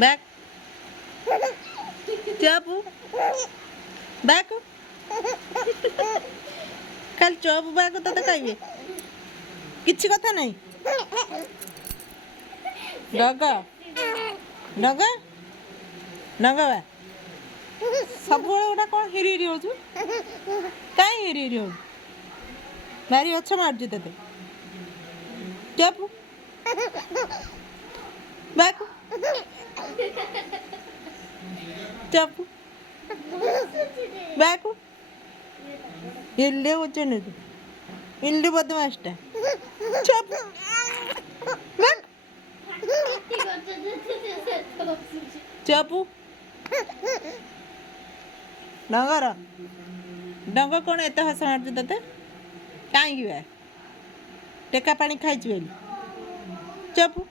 back चपू back खाली चप back तो कहे किसी कथा नहीं डग डग डग बा सब गोटा कौन हिरी हिरी हो कहीं हिरी हिरी हो भारी अच्छा मार्जी ते चपू बैक चपू बैक इल्ले वचन इल्ली बदमाशटा चप चपू डंगर डंग कौन एत हस मार्च ते कहीं टेका पानी खाई चपू